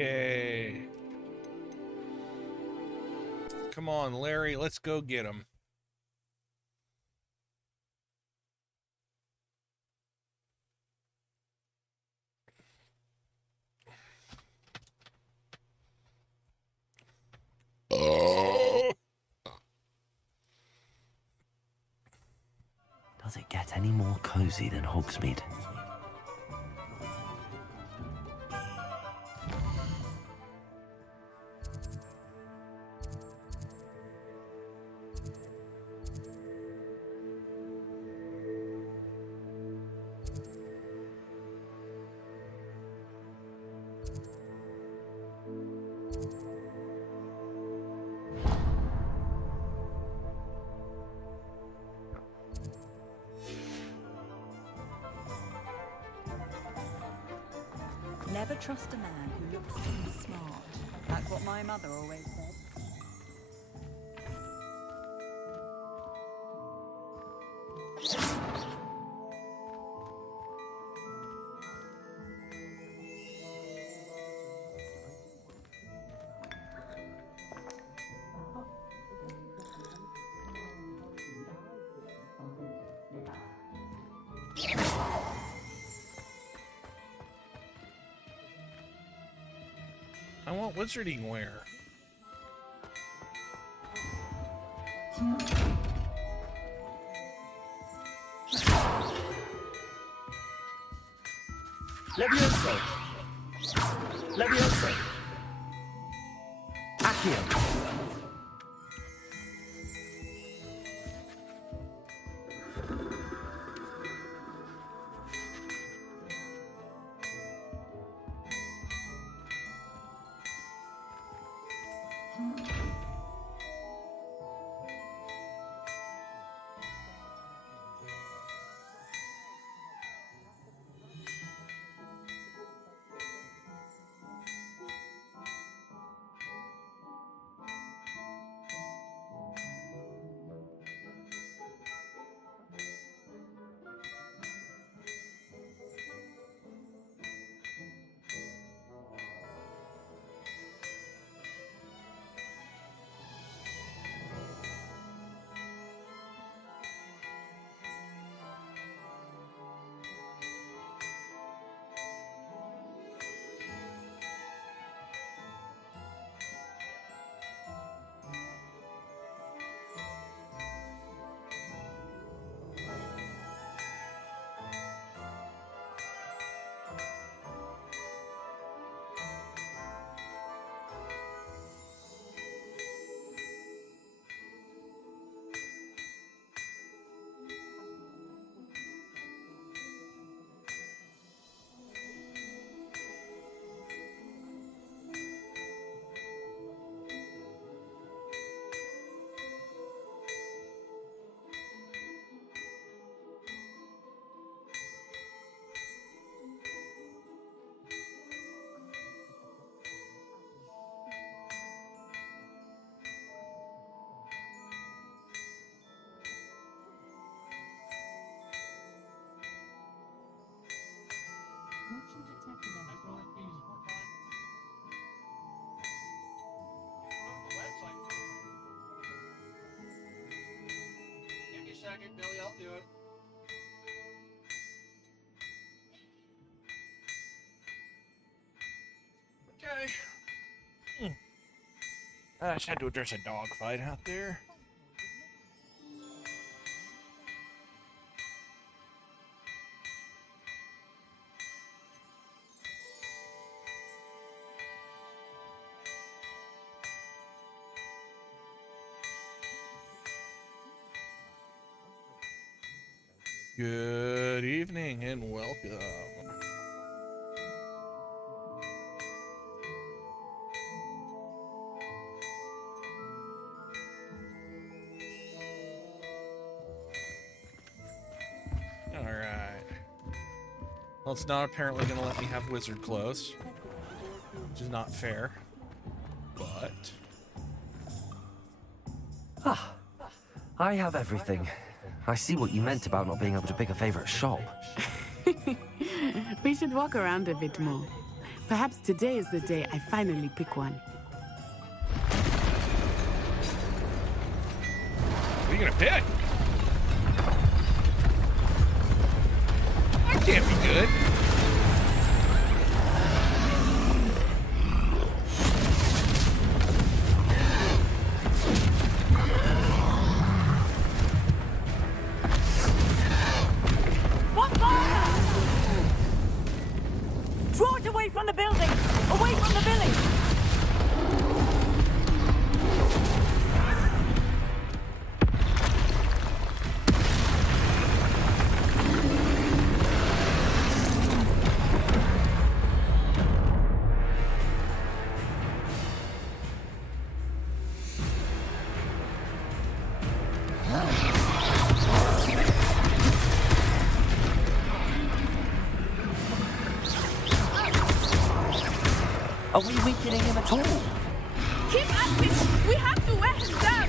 Yay. Come on, Larry, let's go get him. Does it get any more cozy than Hogsmeade? Never trust a man who looks too smart. That's what my mother always said. I want wizarding wear. Levioso! Levioso! Accio! Give me a second, Billy, I'll do it. Okay. I just had to address a dog fight out there. Good evening and welcome. All right. Well, it's not apparently going to let me have wizard clothes, which is not fair. But Ah, I have everything. I see what you meant about not being able to pick a favorite shop. We should walk around a bit more. Perhaps today is the day I finally pick one. What are you gonna pick? That can't be good. What fire? Draw it away from the building! Away from the village! Are we weakening him at all? Keep at it! We have to wear him down!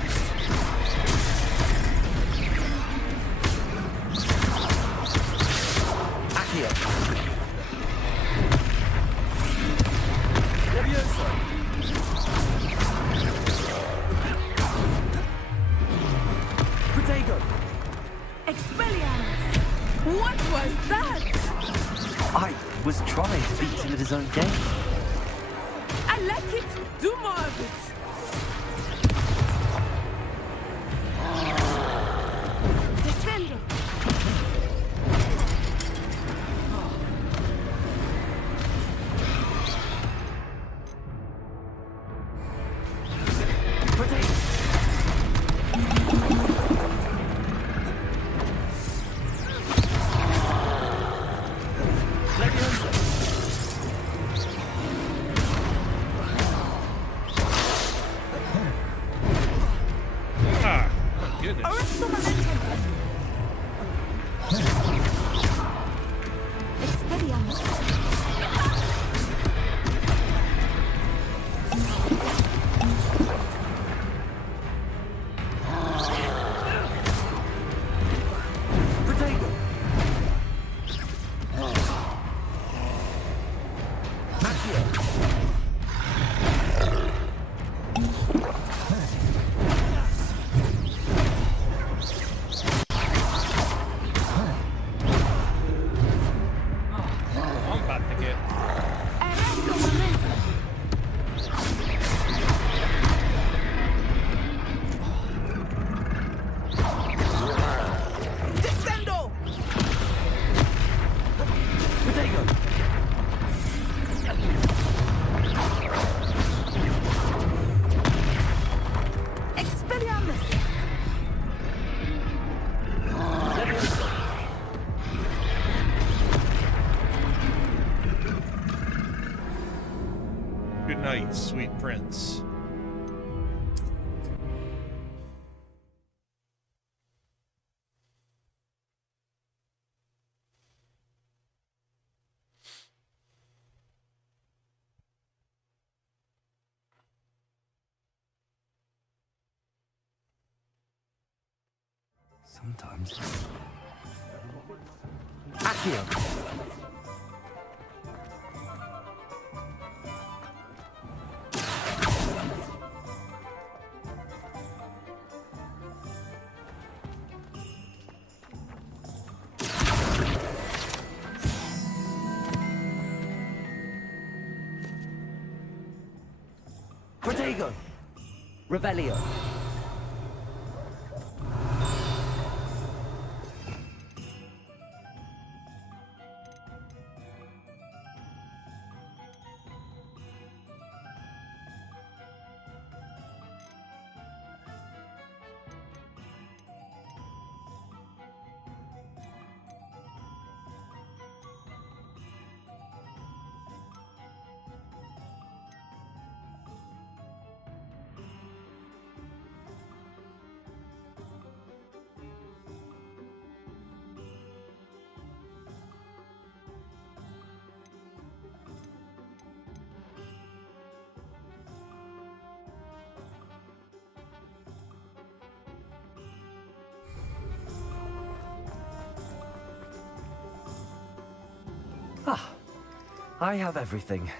Accio! Levioso! Protego! Expelliarmus! What was that? I was trying to beat him at his own game. I like it! Do more of it! Defender! Ah, goodness. Arresto momentum! Expelliarmus! Protego! Accio! I'm about to get. Arresto momentum! Descendo! Protego! Expelliarmus! Good night, sweet prince. Sometimes. Accio! Protego! Revelio! Ah, I have everything.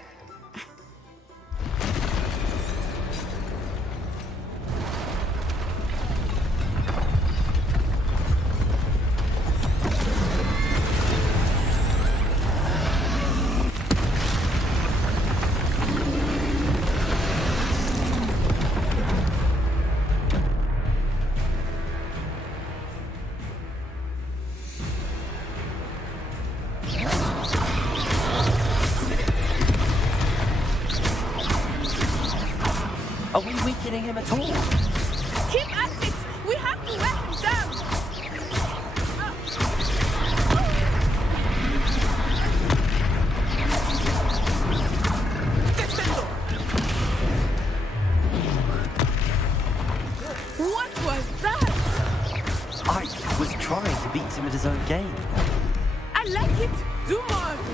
weakening him at all. Keep at it! We have to let him down! Descendo! What was that? I was trying to beat him at his own game. I like it! Do more of it!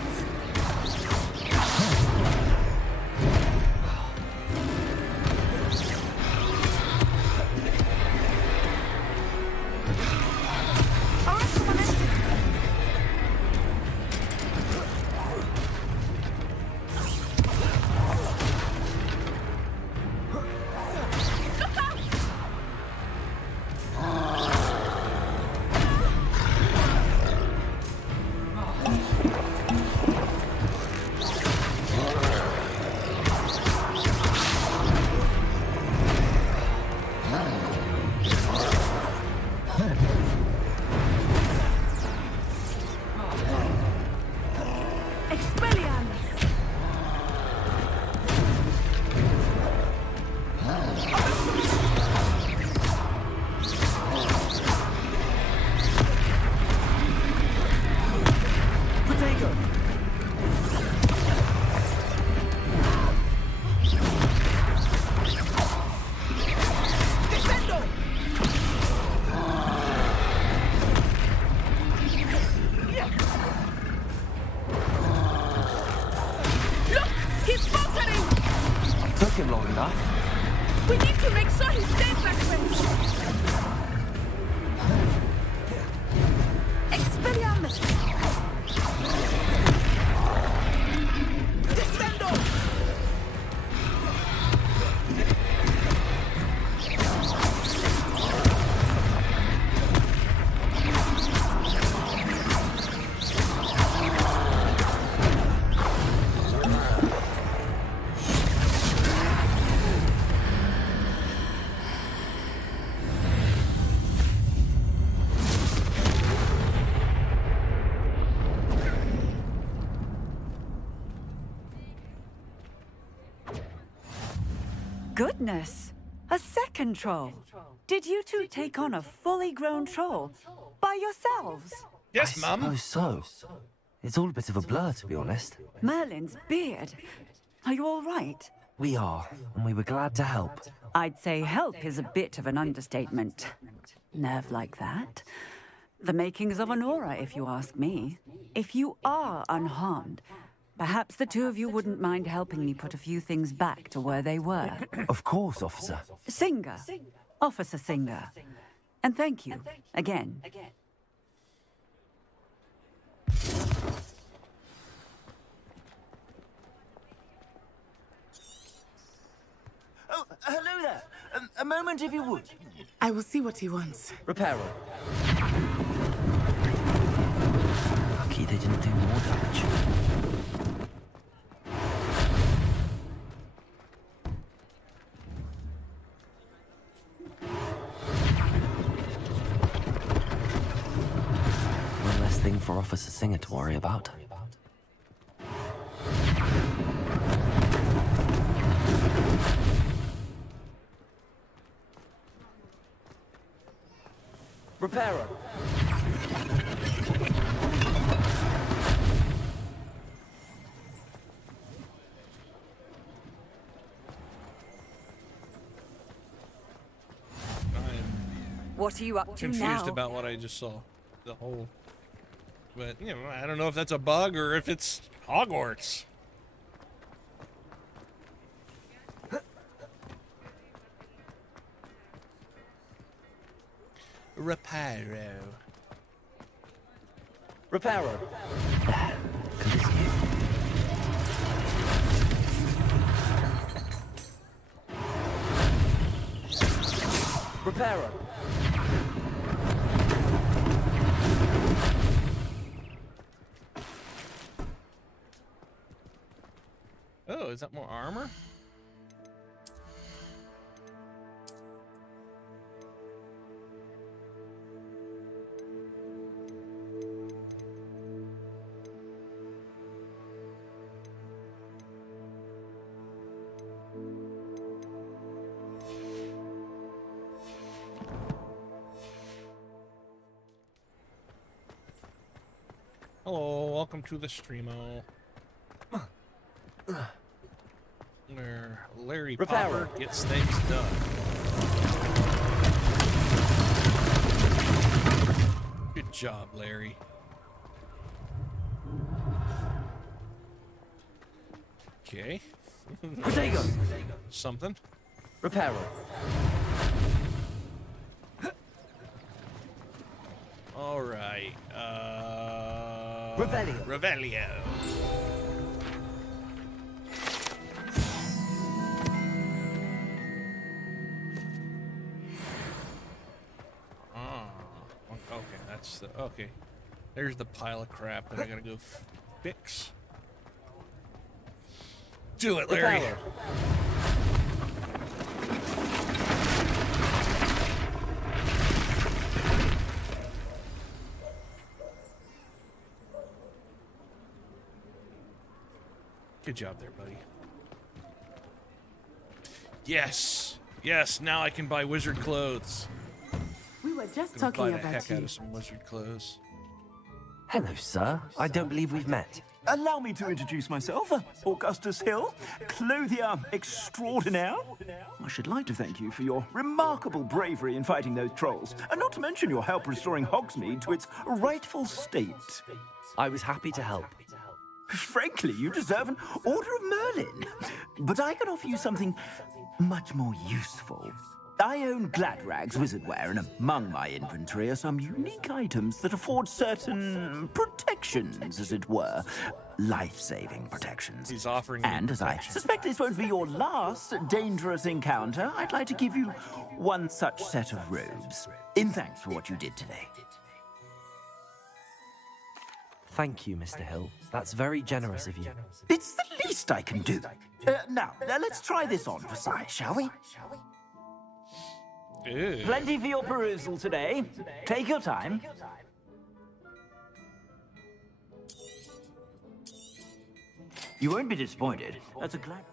We need to make sure he stays that way. Expelliarmus! Descendo! Goodness! A second troll! Did you two take on a fully grown troll? By yourselves? Yes, I Mum. suppose so. It's all a bit of a blur, to be honest. Merlin's beard. Are you all right? We are, and we were glad to help. I'd say help is a bit of an understatement. Nerve like that. The makings of an aura, if you ask me. If you are unharmed, perhaps the two of you wouldn't mind helping me put a few things back to where they were. Of course, officer. Singer. Officer Singer. And thank you, again. Oh, hello there. A moment, if you would. I will see what he wants. Reparo. Lucky they didn't do more damage. One less thing for Officer Singer to worry about. Reparo. What are you up to Confused now? about what I just saw. The whole... But, you know, I don't know if that's a bug or if it's Hogwarts. Reparo. Reparo. Good as you. Reparo. Oh, is that more armor? Hello, welcome to the streamo. Where Larry Reparo. Popper gets things done. Good job, Larry. Okay. Protego. Something. Reparo. All right. Revelio. Revelio. Okay, that's the okay. There's the pile of crap that I gotta go fix. Do it, Larry. Reparo. Good job there, buddy. Yes! Yes, now I can buy wizard clothes. We were just Gonna buy talking the about heck you. out of some wizard clothes. Hello, sir. I don't believe we've met. Allow me to introduce myself, Augustus Hill, clothier extraordinaire. I should like to thank you for your remarkable bravery in fighting those trolls, and not to mention your help restoring Hogsmeade to its rightful state. I was happy to help. Frankly, you deserve an Order of Merlin. But I can offer you something much more useful. I own Gladrag's wizardware, and among my inventory are some unique items that afford certain protections, as it were. Life-saving protections. He's offering me And as I protection. suspect this won't be your last dangerous encounter, I'd like to give you one such set of robes, in thanks for what you did today. Thank you, Mr. Hill. That's very generous of you. It's the least I can do. Now, let's try this on for size, shall we? Ew. Plenty for your perusal today. Take your time. You won't be disappointed. That's a glad.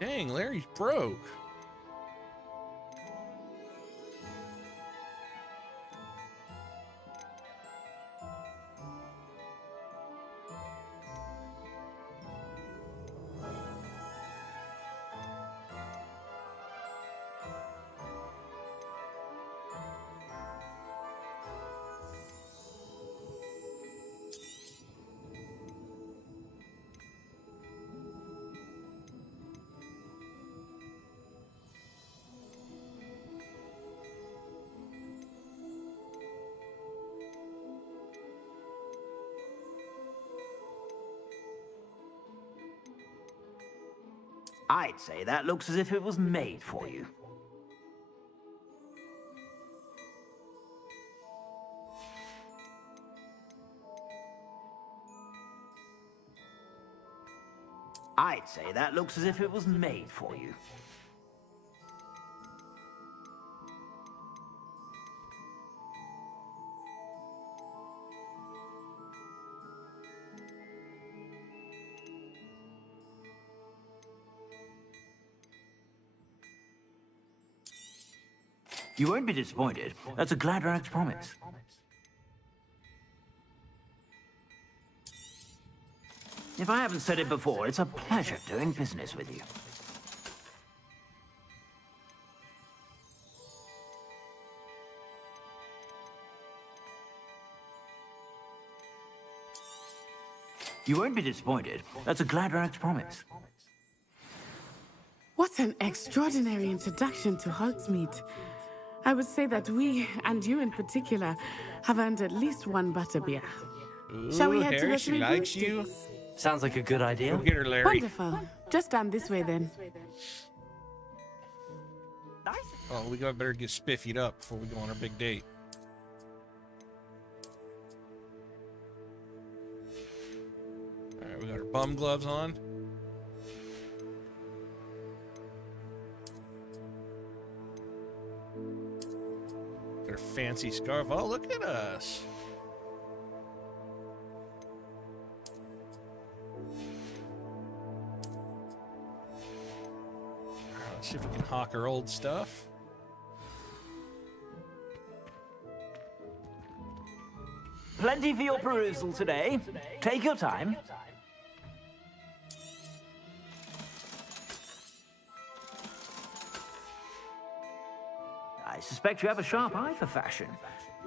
Dang, Larry's broke. I'd say that looks as if it was made for you. I'd say that looks as if it was made for you. You won't be disappointed. That's a Gladrag's promise. If I haven't said it before, it's a pleasure doing business with you. You won't be disappointed. That's a Gladrag's promise. What an extraordinary introduction to Hogsmeade. I would say that we, and you in particular, have earned at least one butterbeer. Shall we Ooh, head to Harry, the she Three likes you. Broomsticks? Sounds like a good idea. Go get her, Larry. Wonderful. Just down this way then. Oh, we got better get spiffied up before we go on our big date. All right, we got our bum gloves on. Got our your fancy scarf. Oh, look at us. Alright, let's see if we can hawk our old stuff. Plenty for your perusal today. Take your time. I suspect you have a sharp eye for fashion.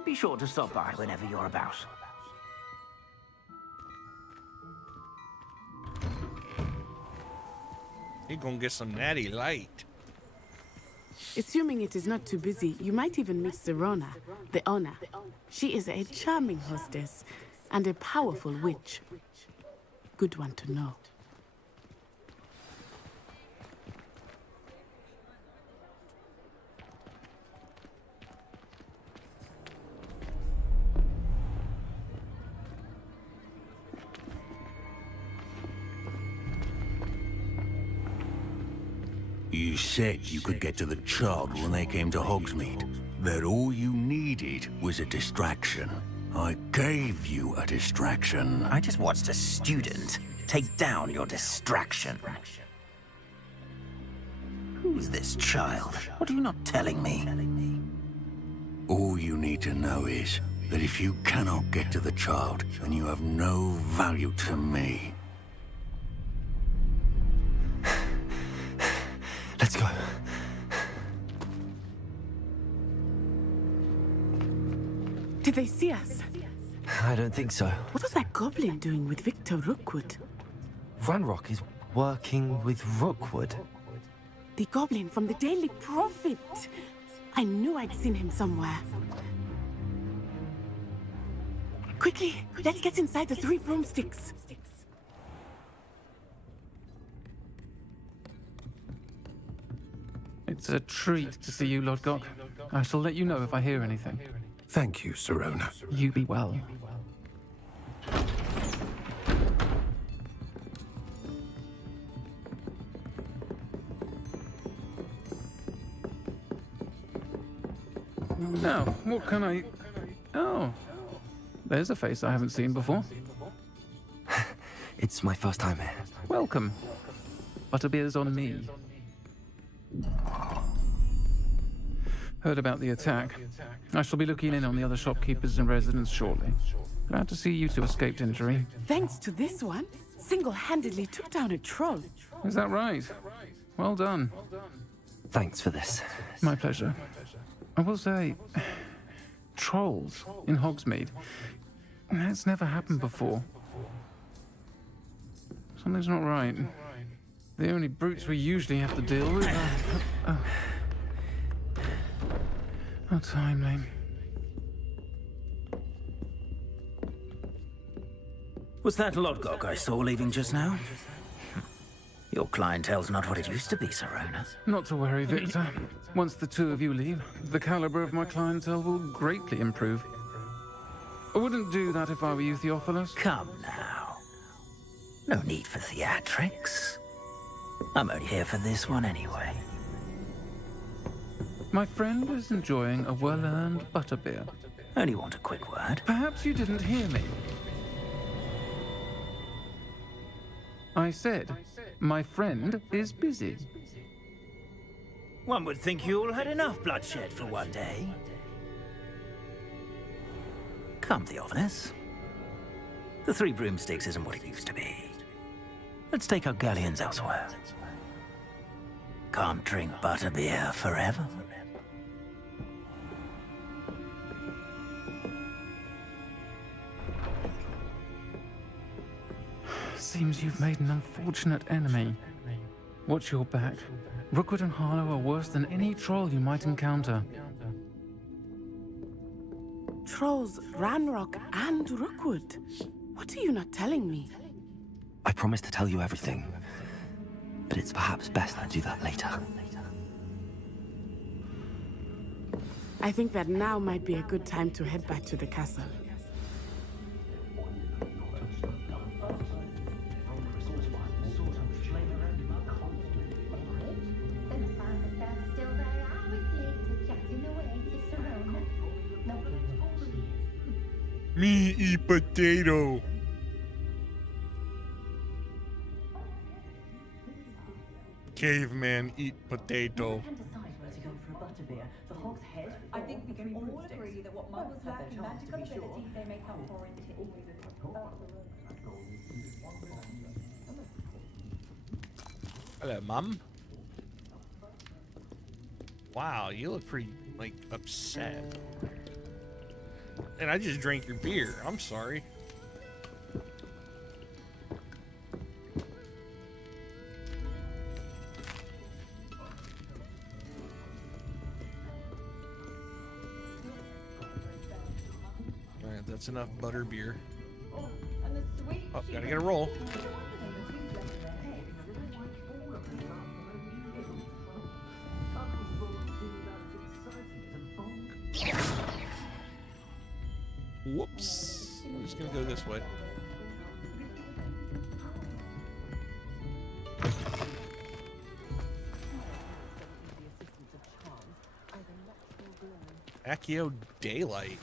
Be sure to stop by whenever you're about. You're gonna get some natty light. Assuming it is not too busy, you might even meet Sirona, the owner. She is a charming hostess and a powerful witch. Good one to know. You said you could get to the child when they came to Hogsmeade. That all you needed was a distraction. I gave you a distraction. I just watched a student take down your distraction. Who's this child? What are you not telling me? All you need to know is that if you cannot get to the child, then you have no value to me. Let's go. Did they see us? I don't think so. What was that goblin doing with Victor Rookwood? Ranrock is working with Rookwood. The goblin from the Daily Prophet. I knew I'd seen him somewhere. Quickly, let's get inside the Three Broomsticks. It's a treat to see you, Lodgok. I shall let you know if I hear anything. Thank you, Sirona. You be well. Now, what can I... Oh, there's a face I haven't seen before. It's my first time here. Welcome. Butterbeer's on me. Heard about the attack. I shall be looking in on the other shopkeepers and residents shortly. Glad to see you two escaped injury. Thanks to this one, single-handedly took down a troll. Is that right? Well done. Thanks for this. My pleasure. I will say, trolls in Hogsmeade. That's never happened before. Something's not right. The only brutes we usually have to deal with are... How timely. Was that Lodgok I saw leaving just now? Your clientele's not what it used to be, Sirona. Not to worry, Victor. Once the two of you leave, the caliber of my clientele will greatly improve. I wouldn't do that if I were you, Theophilus. Come now. No need for theatrics. I'm only here for this one anyway. My friend is enjoying a well-earned butterbeer. Only want a quick word. Perhaps you didn't hear me. I said, my friend is busy. One would think you all had enough bloodshed for one day. Come, Theophilus. The Three Broomsticks isn't what it used to be. Let's take our galleons elsewhere. Can't drink butterbeer forever. Seems you've made an unfortunate enemy. Watch your back. Rookwood and Harlow are worse than any troll you might encounter. Trolls, Ranrock, and Rookwood. What are you not telling me? I promise to tell you everything, but it's perhaps best I do that later. I think that now might be a good time to head back to the castle. Me eat potato. Caveman eat potato. I think we can all agree that what muggles lack in magical abilities, they make up for in tea. Hello, Mum. Wow, you look pretty, like, upset. And I just drank your beer. I'm sorry. Alright, that's enough butter beer. Oh, gotta get a roll. Whoops. I'm just gonna go this way. Accio Daylight.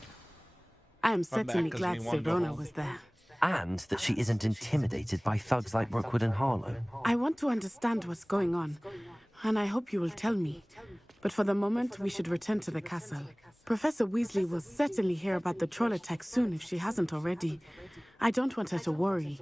I am back certainly 'cause glad we wanna go Sirona home. was there. And that she isn't intimidated by thugs like Rookwood and Harlow. I want to understand what's going on, and I hope you will tell me. But for the moment, we should return to the castle. Professor Weasley will certainly hear about the troll attack soon if she hasn't already. I don't want her to worry.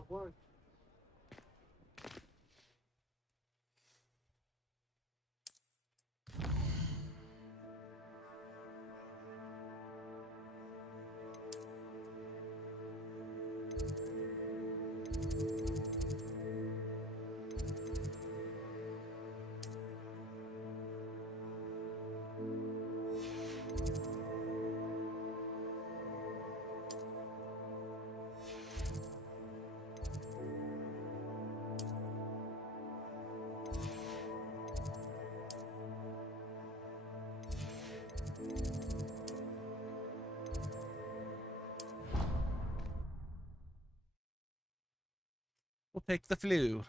We'll take the flu.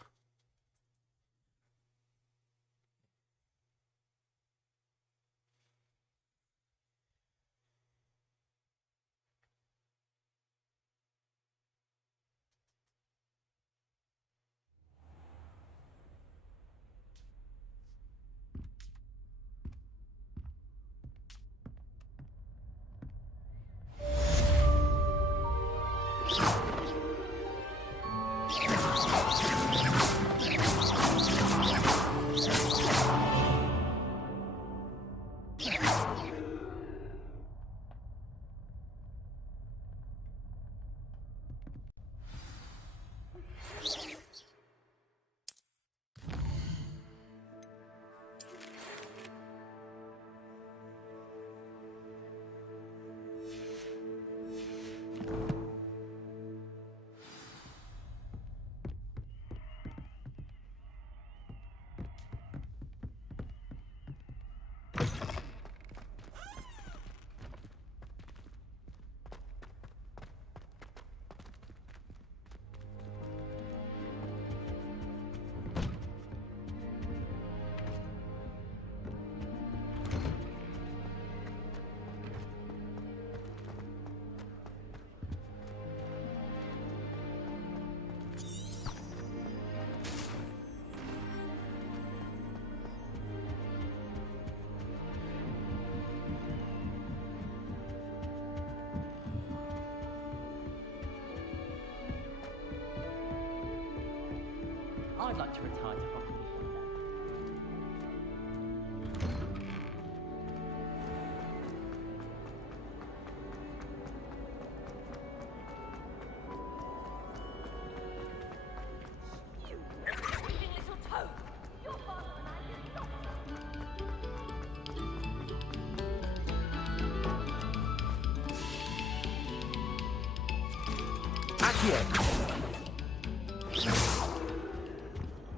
I'd like to retire to Hogwarts.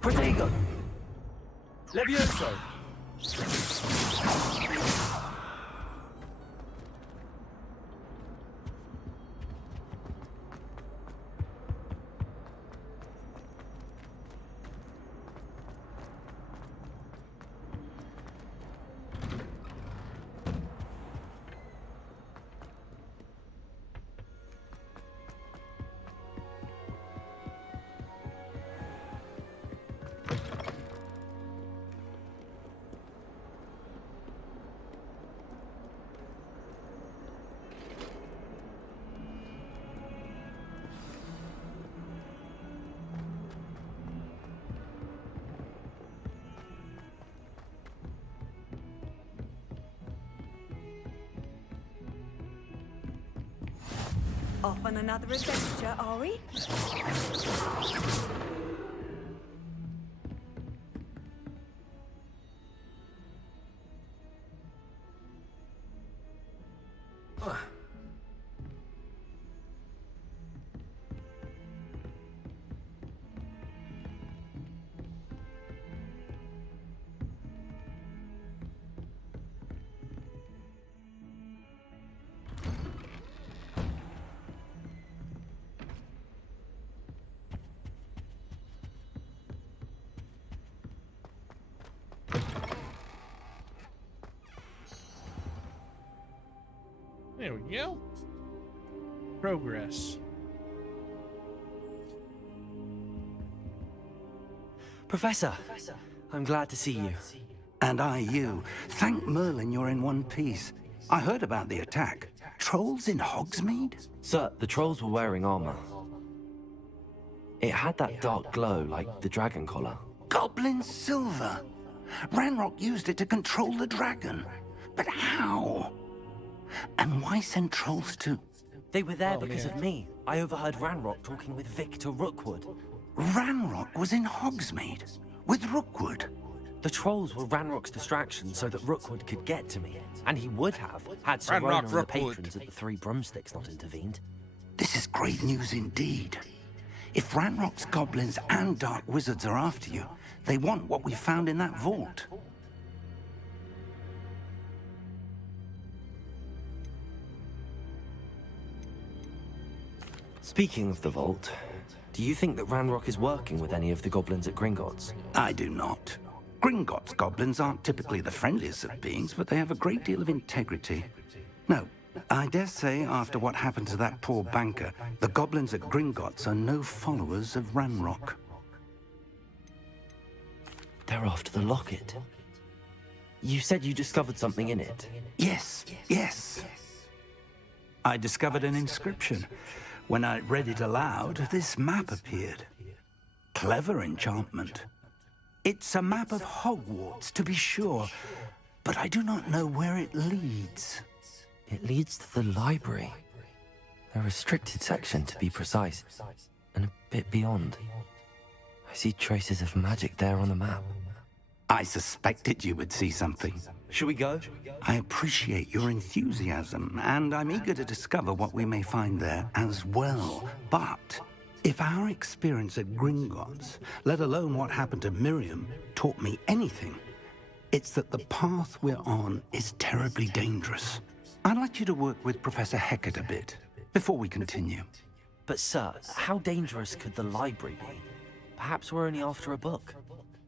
Protego! Levioso! Off on another adventure, are we? There we go. Progress. Professor, I'm glad to see you. And I you. Thank Merlin you're in one piece. I heard about the attack. Trolls in Hogsmeade? Sir, the trolls were wearing armor. It had that dark glow like the dragon collar. Goblin silver. Ranrock used it to control the dragon. But how? And why send trolls to... They were there because of me. I overheard Ranrock talking with Victor Rookwood. Ranrock was in Hogsmeade? With Rookwood? The trolls were Ranrock's distraction so that Rookwood could get to me. And he would have, had Ranrock Sirona and the Rookwood. patrons at the Three Broomsticks not intervened. This is great news indeed. If Ranrock's goblins and dark wizards are after you, they want what we found in that vault. Speaking of the vault, do you think that Ranrock is working with any of the goblins at Gringotts? I do not. Gringotts goblins aren't typically the friendliest of beings, but they have a great deal of integrity. No, I dare say after what happened to that poor banker, the goblins at Gringotts are no followers of Ranrock. They're after the locket. You said you discovered something in it. Yes, yes. I discovered an inscription. When I read it aloud, this map appeared. Clever enchantment. It's a map of Hogwarts, to be sure, but I do not know where it leads. It leads to the library. A restricted section, to be precise, and a bit beyond. I see traces of magic there on the map. I suspected you would see something. Should we go? I appreciate your enthusiasm, and I'm eager to discover what we may find there as well. But if our experience at Gringotts, let alone what happened to Miriam, taught me anything, it's that the path we're on is terribly dangerous. I'd like you to work with Professor Hecat a bit before we continue. But sir, how dangerous could the library be? Perhaps we're only after a book.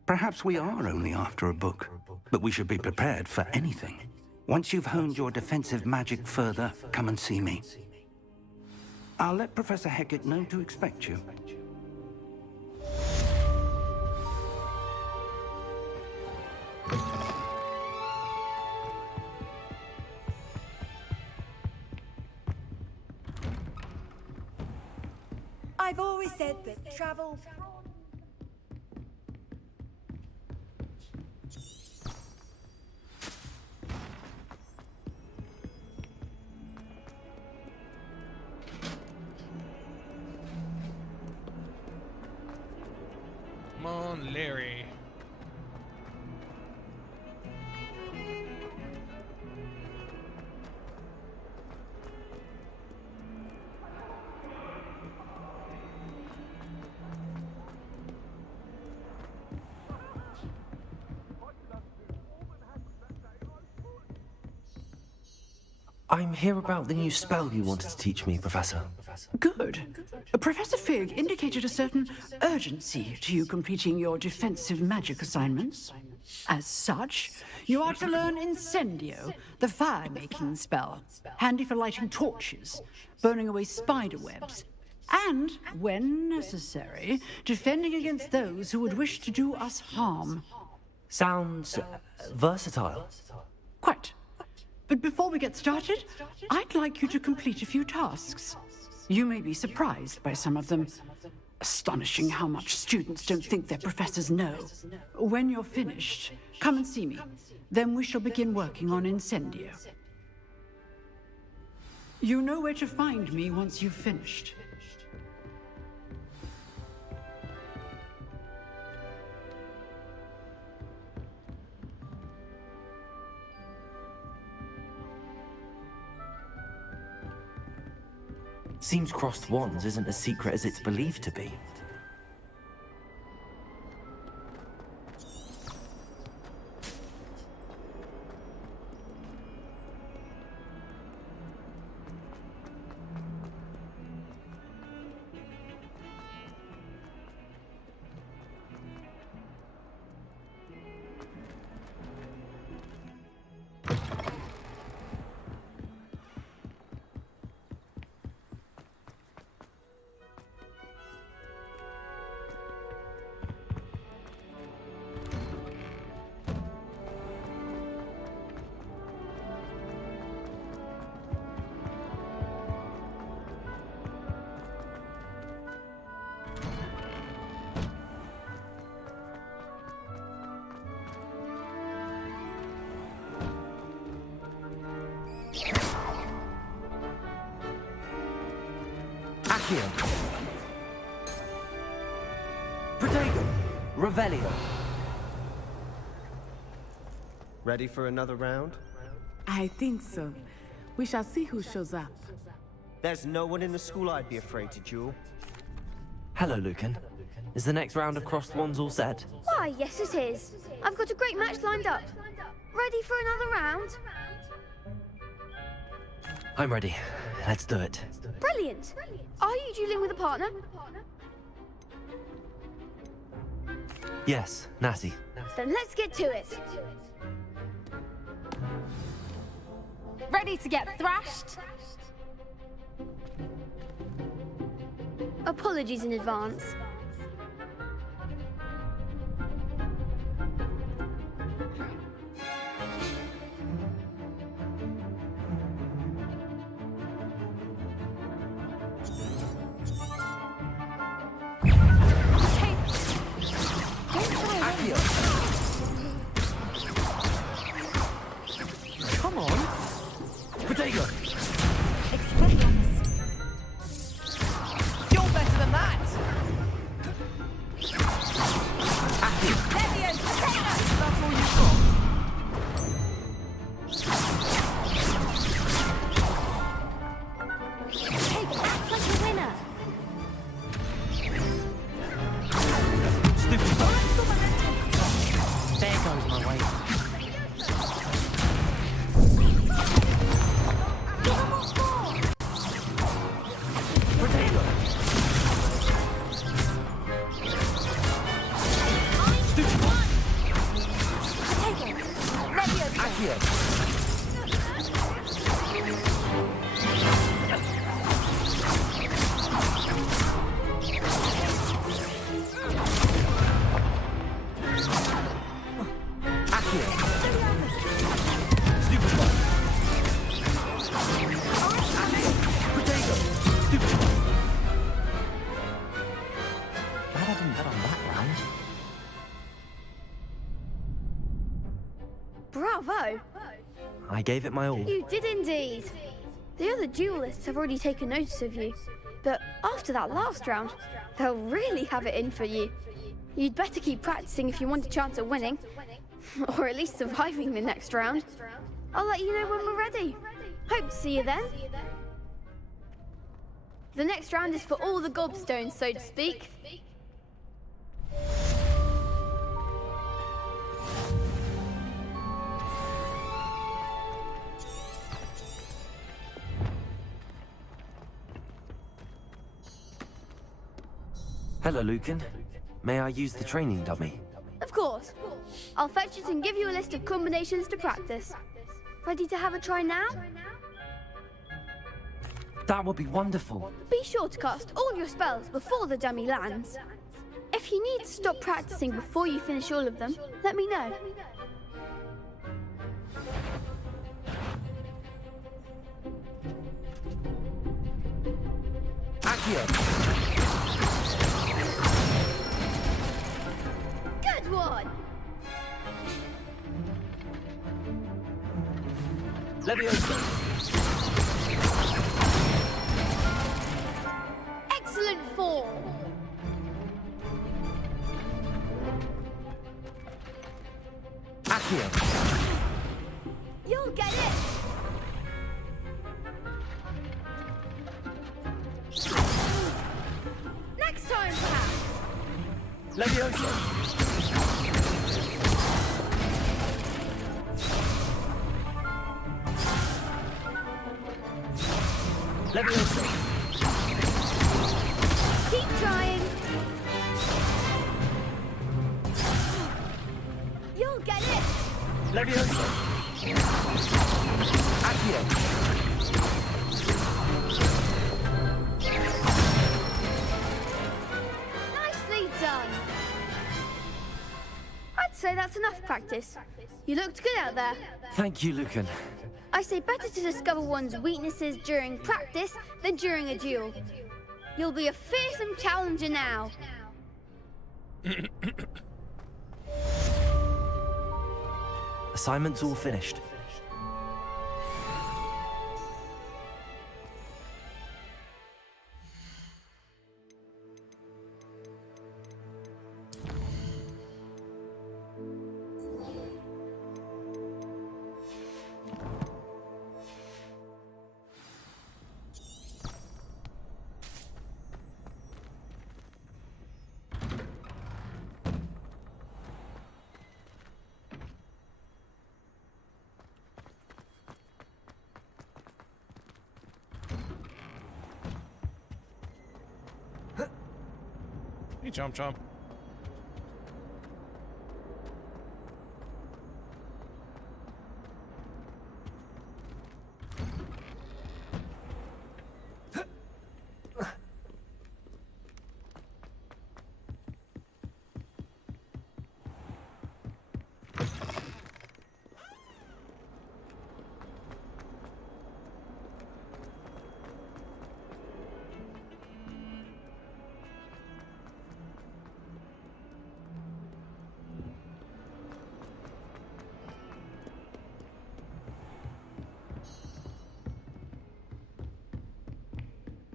Perhaps we are only after a book, but we should be prepared for anything. Once you've honed your defensive magic further, come and see me. I'll let Professor Hecat know to expect you. I've always said that travel... Come on, Larry. I'm here about the new spell you wanted to teach me, Professor. Good. Professor Fig indicated a certain urgency to you completing your defensive magic assignments. As such, you are to learn Incendio, the fire-making spell, handy for lighting torches, burning away spider webs, and, when necessary, defending against those who would wish to do us harm. Sounds versatile. Quite. But before we get started, I'd like you to complete a few tasks. You may be surprised by some of them. Astonishing how much students don't think their professors know. When you're finished, come and see me. Then we shall begin working on Incendio. You know where to find me once you've finished. Seems Crossed Wands isn't as secret as it's believed to be. Accio. Protego. Revelio. Ready for another round? I think so. We shall see who shows up. There's no one in the school I'd be afraid to duel. Hello, Lucan. Is the next round of Crossed Wands all set? Why, yes it is. I've got a great match lined up. Ready for another round? I'm ready. Let's do it. Brilliant. Are you dueling with a partner? Yes, Natty. Then let's get to it. Ready to get thrashed? Apologies in advance. Come on. Protego. You're better than that! That's all you've got. Hey, act like a winner. Stupid. There goes my way. Bravo! I gave it my all. You did indeed. The other duelists have already taken notice of you, but after that last round, they'll really have it in for you. You'd better keep practicing if you want a chance at winning, or at least surviving the next round. I'll let you know when we're ready. Hope to see you then. The next round is for all the gobstones, so to speak. Hello, Lucan. May I use the training dummy? Of course. I'll fetch it and give you a list of combinations to practice. Ready to have a try now? That would be wonderful. Be sure to cast all your spells before the dummy lands. If you need to stop practicing before you finish all of them, let me know. Accio. Good one! Leviosa. fall. Accio! You'll get it. Next time, perhaps. Levioso! Levioso! Keep trying. You'll get it. Levioso! Accio! Nicely done. I'd say that's enough practice. You looked good out there. Thank you, Lucan. I say better to discover one's weaknesses during practice than during a duel. You'll be a fearsome challenger now. Assignment's all finished. Hey, Chomp Chomp.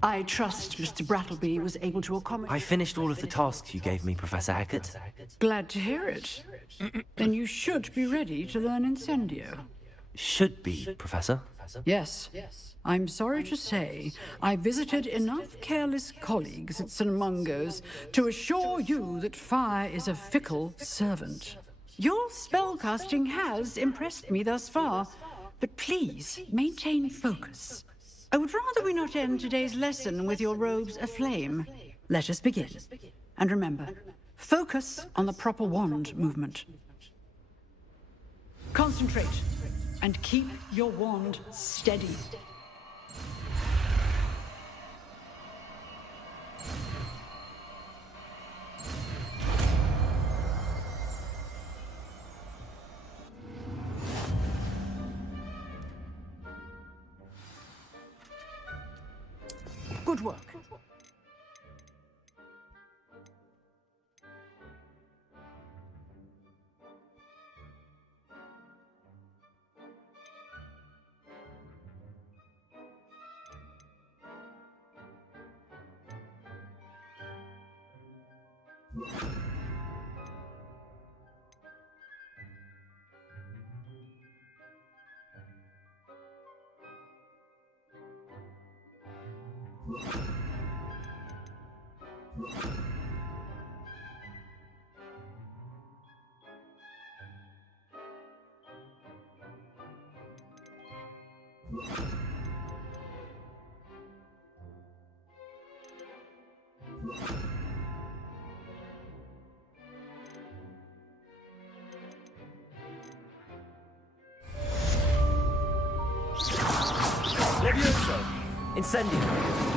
I trust Mr. Brattleby was able to accommodate... I finished all of the tasks you gave me, Professor Hackett. Glad to hear it. Then you should be ready to learn Incendio. Should be, Professor. Yes. I'm sorry to say, I visited enough careless colleagues at St. Mungo's to assure you that fire is a fickle servant. Your spellcasting has impressed me thus far, but please maintain focus. I would rather we not end today's lesson with your robes aflame. Let us begin. And remember, focus on the proper wand movement. Concentrate, and keep your wand steady. Good work. Levioso! Incendio!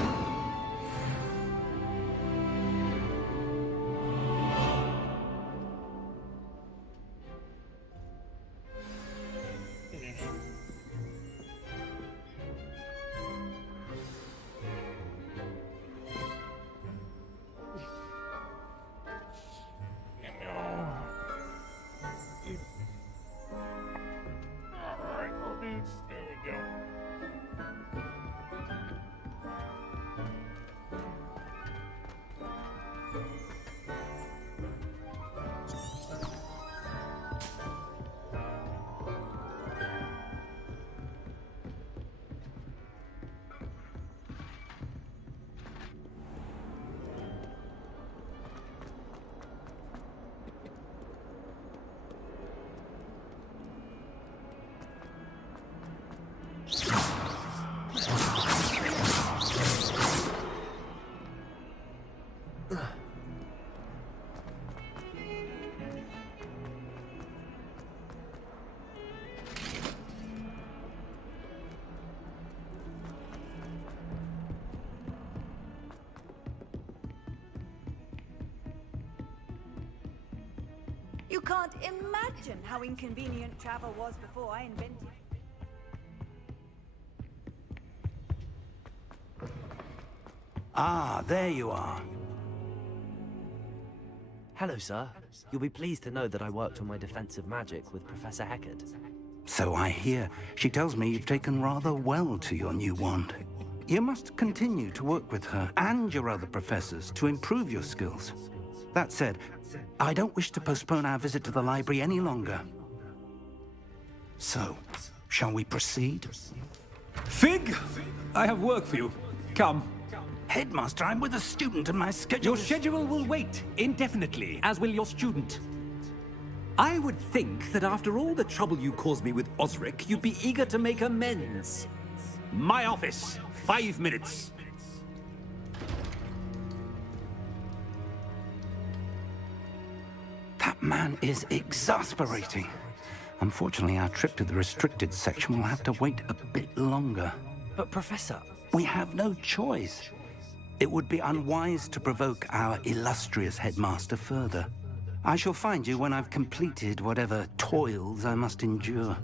You can't imagine how inconvenient travel was before I invented it. Ah, there you are. Hello, sir. You'll be pleased to know that I worked on my defensive magic with Professor Heckard. So I hear. She tells me you've taken rather well to your new wand. You must continue to work with her and your other professors to improve your skills. That said, I don't wish to postpone our visit to the library any longer. So, shall we proceed? Fig, I have work for you. Come. Headmaster, I'm with a student and my schedule Your schedule will wait indefinitely, as will your student. I would think that after all the trouble you caused me with Osric, you'd be eager to make amends. My office, 5 minutes. That man is exasperating. Unfortunately, our trip to the restricted section will have to wait a bit longer. But, Professor... We have no choice. It would be unwise to provoke our illustrious headmaster further. I shall find you when I've completed whatever toils I must endure.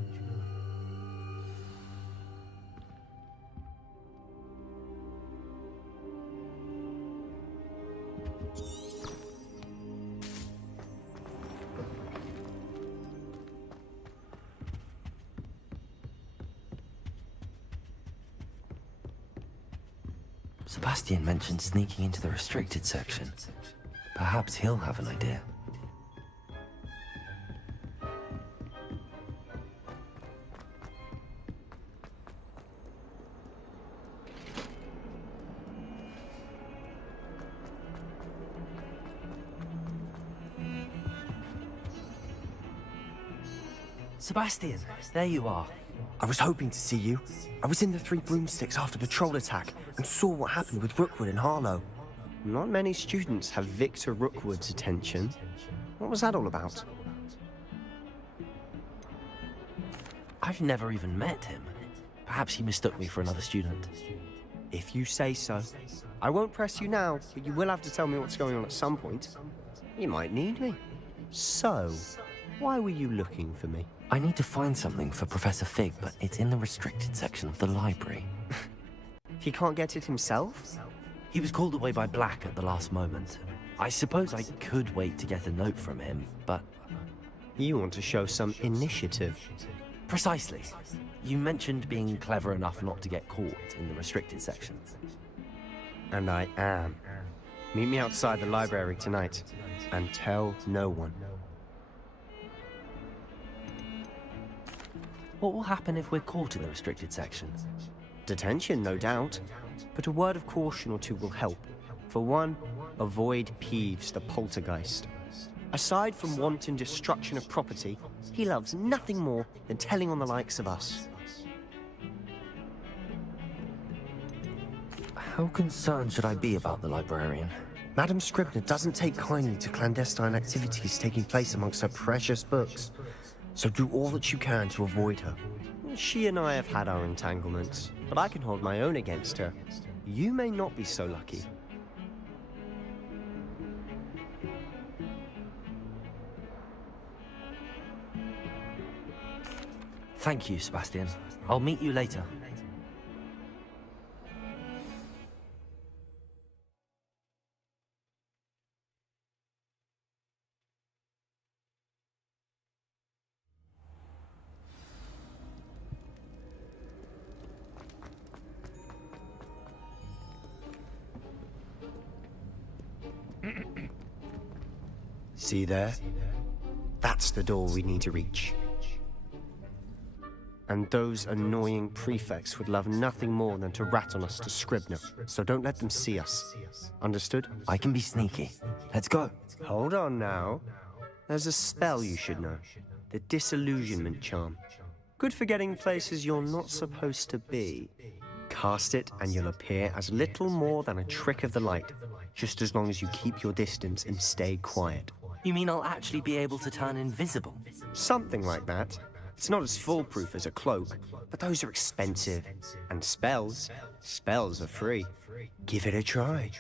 Sebastian mentioned sneaking into the restricted section. Perhaps he'll have an idea. Sebastian, there you are. I was hoping to see you. I was in the Three Broomsticks after patrol attack and saw what happened with Rookwood and Harlow. Not many students have Victor Rookwood's attention. What was that all about? I've never even met him. Perhaps he mistook me for another student. If you say so. I won't press you now, but you will have to tell me what's going on at some point. You might need me. So, why were you looking for me? I need to find something for Professor Fig, but it's in the restricted section of the library. He can't get it himself? He was called away by Black at the last moment. I suppose I could wait to get a note from him, but... You want to show some initiative. Precisely. You mentioned being clever enough not to get caught in the restricted section. And I am. Meet me outside the library tonight, and tell no one. What will happen if we're caught in the restricted section? Detention, no doubt. But a word of caution or two will help. For one, avoid Peeves, the poltergeist. Aside from wanton destruction of property, he loves nothing more than telling on the likes of us. How concerned should I be about the librarian? Madame Scribner doesn't take kindly to clandestine activities taking place amongst her precious books. So do all that you can to avoid her. She and I have had our entanglements, but I can hold my own against her. You may not be so lucky. Thank you, Sebastian. I'll meet you later. See there? That's the door we need to reach. And those annoying prefects would love nothing more than to rat on us to Scribner, so don't let them see us. Understood? I can be sneaky. Let's go. Hold on now. There's a spell you should know. The Disillusionment Charm. Good for getting places you're not supposed to be. Cast it and you'll appear as little more than a trick of the light, just as long as you keep your distance and stay quiet. You mean I'll actually be able to turn invisible? Something like that. It's not as foolproof as a cloak, but those are expensive. And spells are free. Give it a try.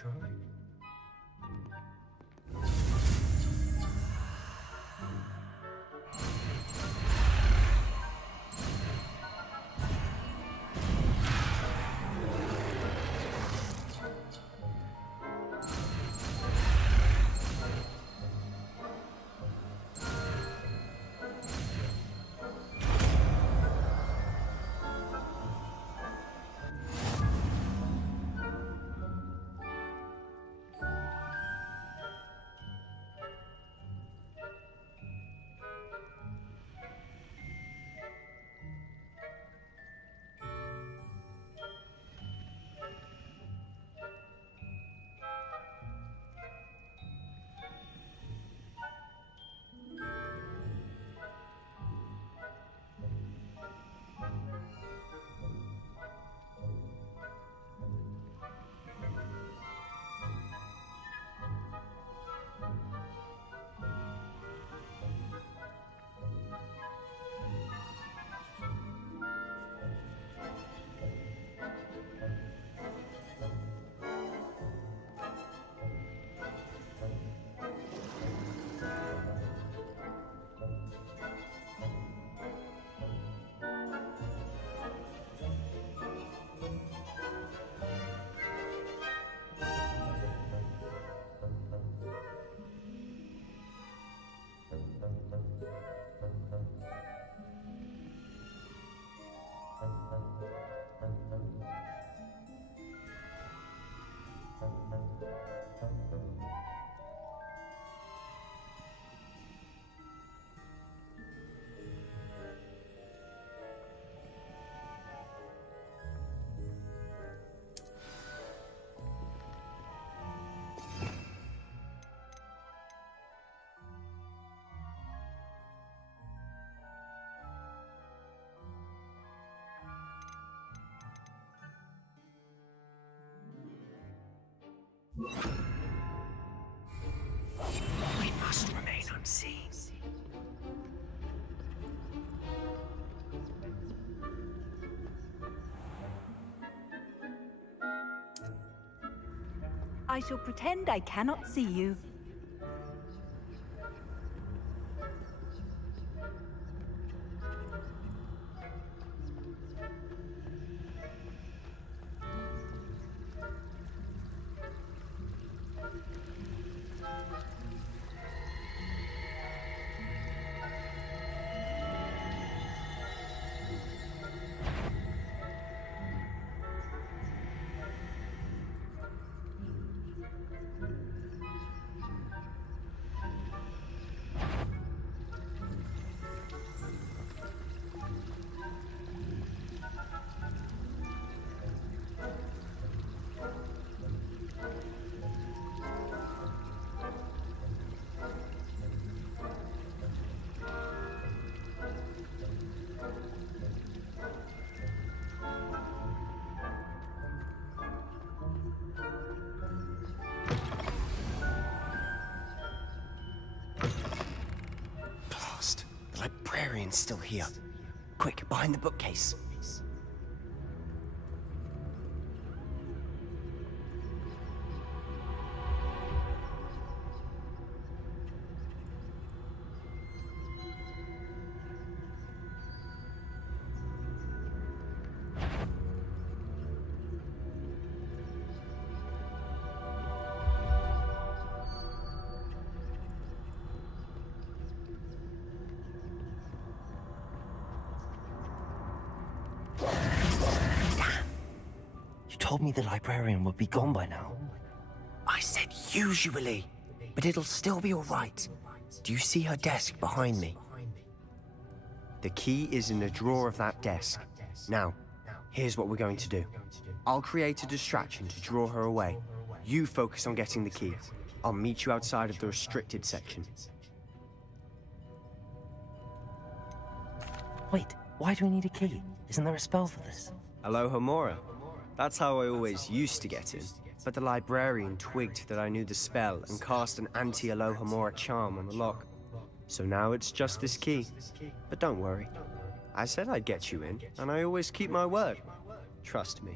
We must remain unseen. I shall pretend I cannot see you. The librarian's still here. Quick, behind the bookcase. Told me the librarian would be gone by now. I said usually, but it'll still be all right. Do you see her desk behind me? The key is in the drawer of that desk. Now, here's what we're going to do. I'll create a distraction to draw her away. You focus on getting the key. I'll meet you outside of the restricted section. Wait, why do we need a key? Isn't there a spell for this? Alohomora. That's how I always used to get in. But the librarian twigged that I knew the spell and cast an anti-Alohomora charm on the lock. So now it's just this key. But don't worry. I said I'd get you in, and I always keep my word. Trust me.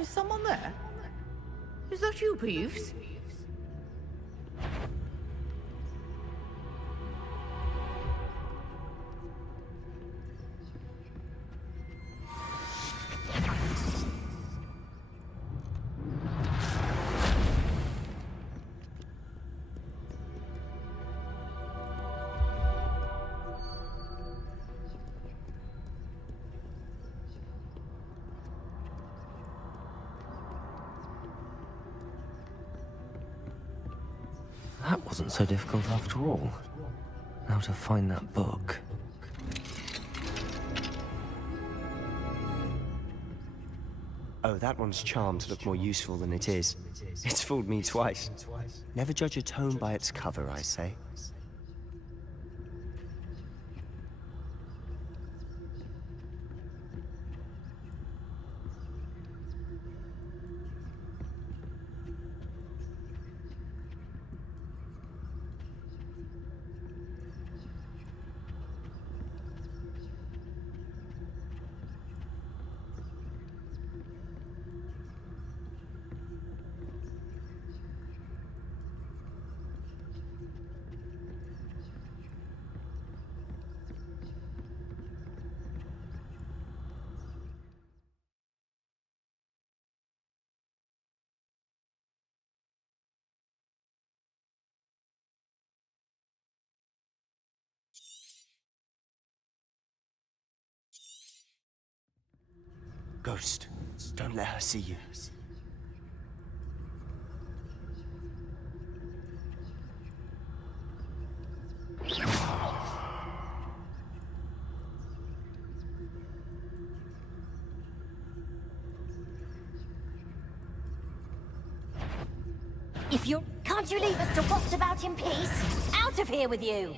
Is someone there? Is that you, Peeves? That wasn't so difficult after all. Now to find that book. Oh, that one's charmed to look more useful than it is. It's fooled me twice. Never judge a tome by its cover, I say. Ghost, don't let her see you. If you're... Can't you leave us to waft about in peace? Out of here with you!